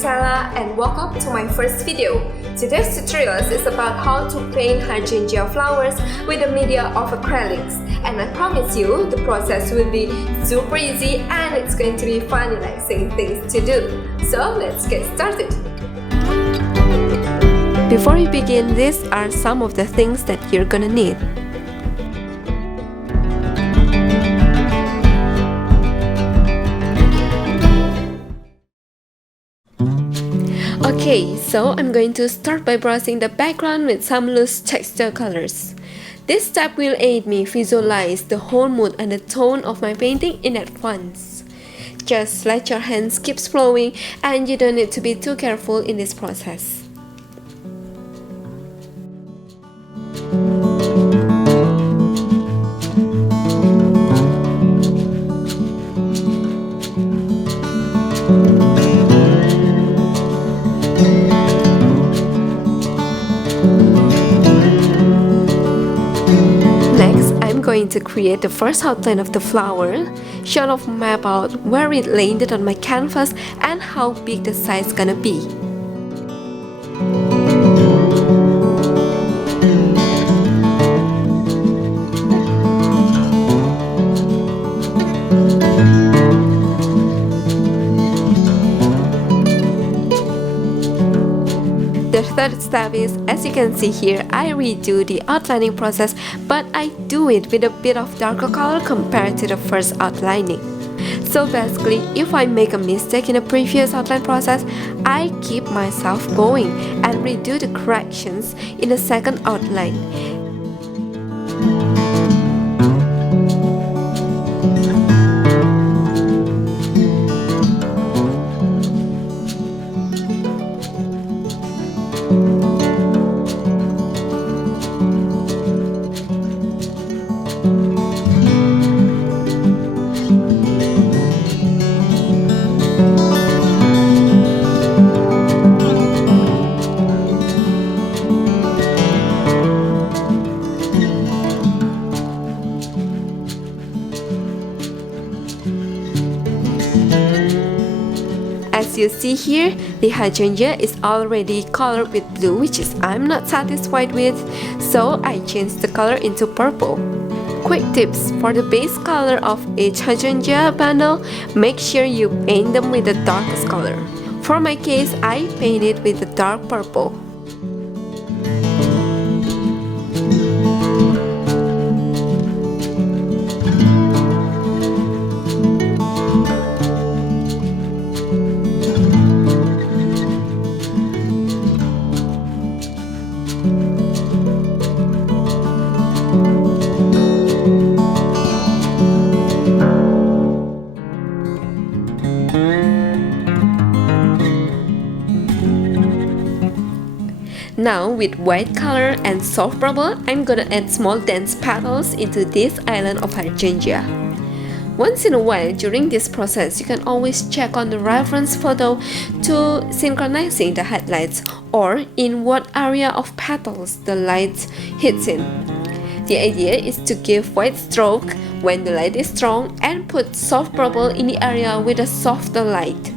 Stella and welcome to my first video. Today's tutorial is about how to paint hydrangea flowers with the media of acrylics, and I promise you the process will be super easy and it's going to be fun, relaxing things to do. So let's get started. Before we begin, these are some of the things that you're gonna need. Okay, so I'm going to start by browsing the background with some loose texture colors. This step will aid me visualize the whole mood and the tone of my painting in advance. Just let your hands keep flowing and you don't need to be too careful in this process. To create the first outline of the flower, sort of map out where it landed on my canvas and how big the size gonna be. The third step is, as you can see here, I redo the outlining process, but I do it with a bit of darker color compared to the first outlining. So basically, if I make a mistake in the previous outline process, I keep myself going and redo the corrections in the second outline. As you see here, the hydrangea is already colored with blue, which is I'm not satisfied with, so I changed the color into purple. Quick tips for the base color of each hydrangea bundle: make sure you paint them with the darkest color. For my case, I painted with the dark purple. Now with white color and soft purple, I'm gonna add small dense petals into this island of hydrangea. Once in a while during this process, you can always check on the reference photo to synchronizing the highlights or in what area of petals the light hits in. The idea is to give white stroke when the light is strong and put soft purple in the area with a softer light.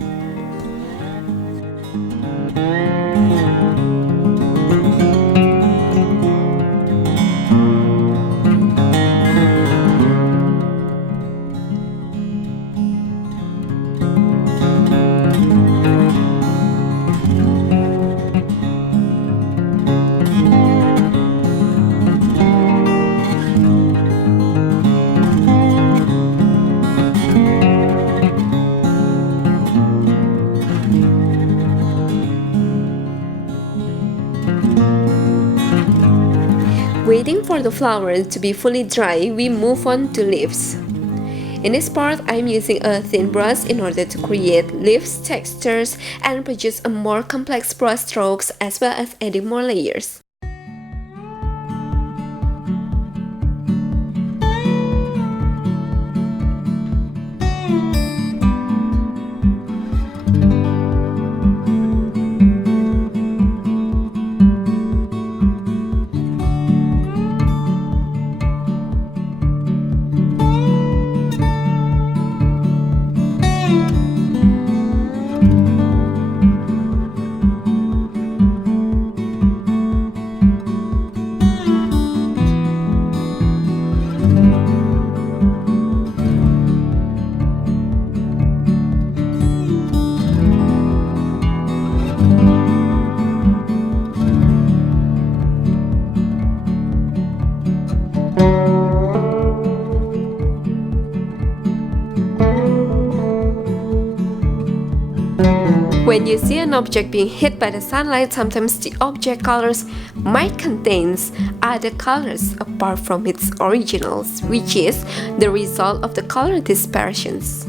Waiting for the flowers to be fully dry, we move on to leaves. In this part, I'm using a thin brush in order to create leaves textures and produce a more complex brush strokes as well as adding more layers. When you see an object being hit by the sunlight, sometimes the object colors might contain other colors apart from its originals, which is the result of the color dispersions.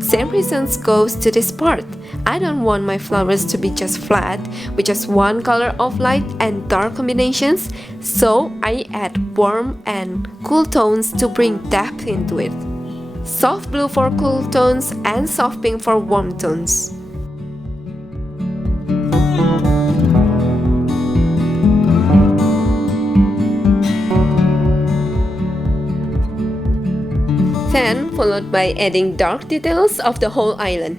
Same reasons goes to this part. I don't want my flowers to be just flat with just one color of light and dark combinations, so I add warm and cool tones to bring depth into it. Soft blue for cool tones and soft pink for warm tones. Then followed by adding dark details of the whole island.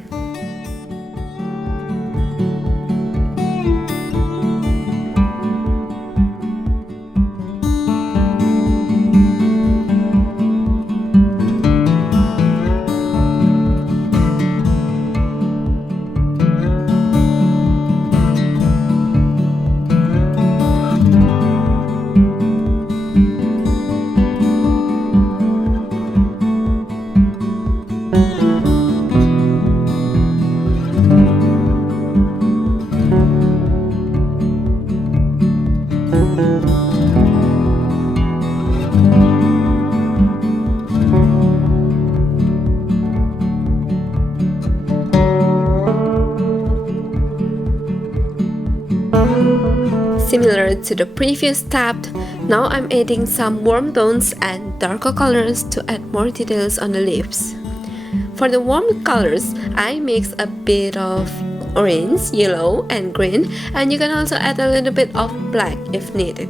Similar to the previous step, now I'm adding some warm tones and darker colors to add more details on the leaves. For the warm colors, I mix a bit of orange, yellow, and green, and you can also add a little bit of black if needed.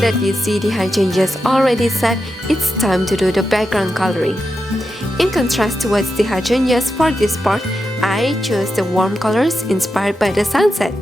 That you see the hydrangeas already set, it's time to do the background coloring. In contrast towards the hydrangeas for this part, I chose the warm colors inspired by the sunset.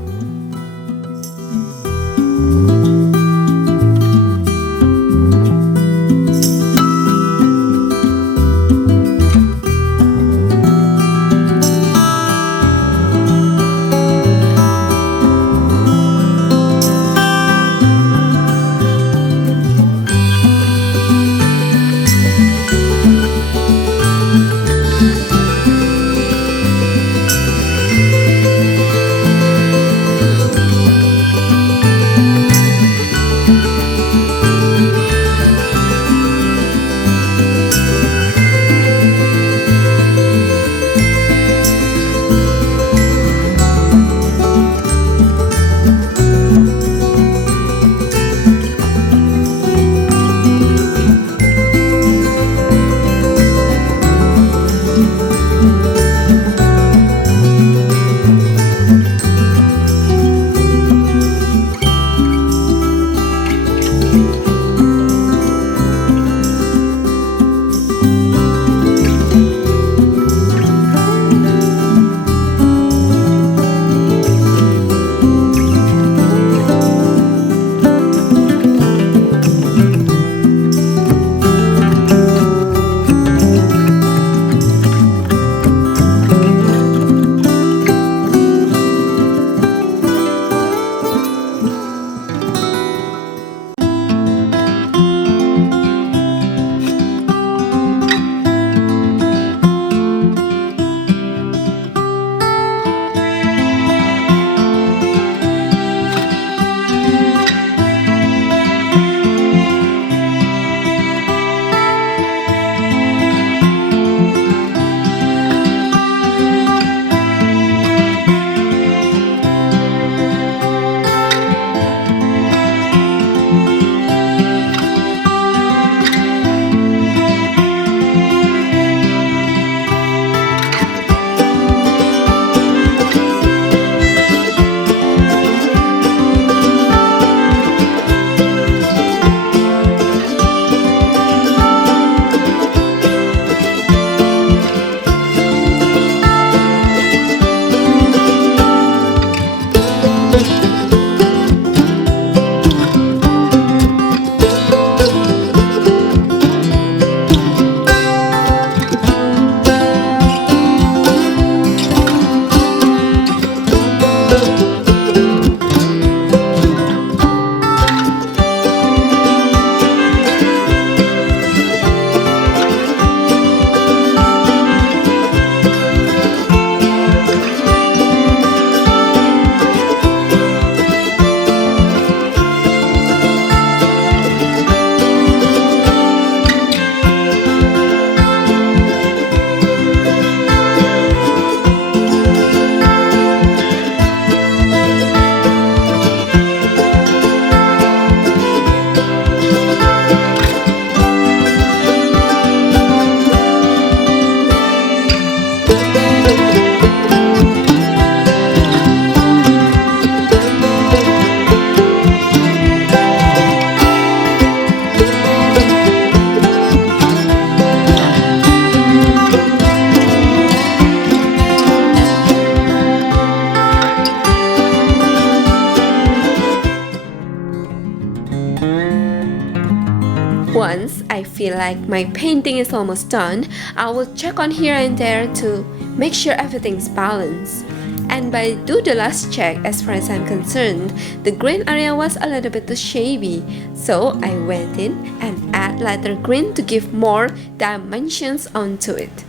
feel like my painting is almost done, I will check on here and there to make sure everything's balanced. And by do the last check, as far as I'm concerned, the green area was a little bit too shabby, so I went in and add lighter green to give more dimensions onto it.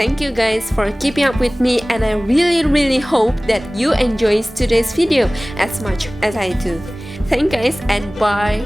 Thank you guys for keeping up with me, and I really hope that you enjoy today's video as much as I do. Thank you guys, and bye.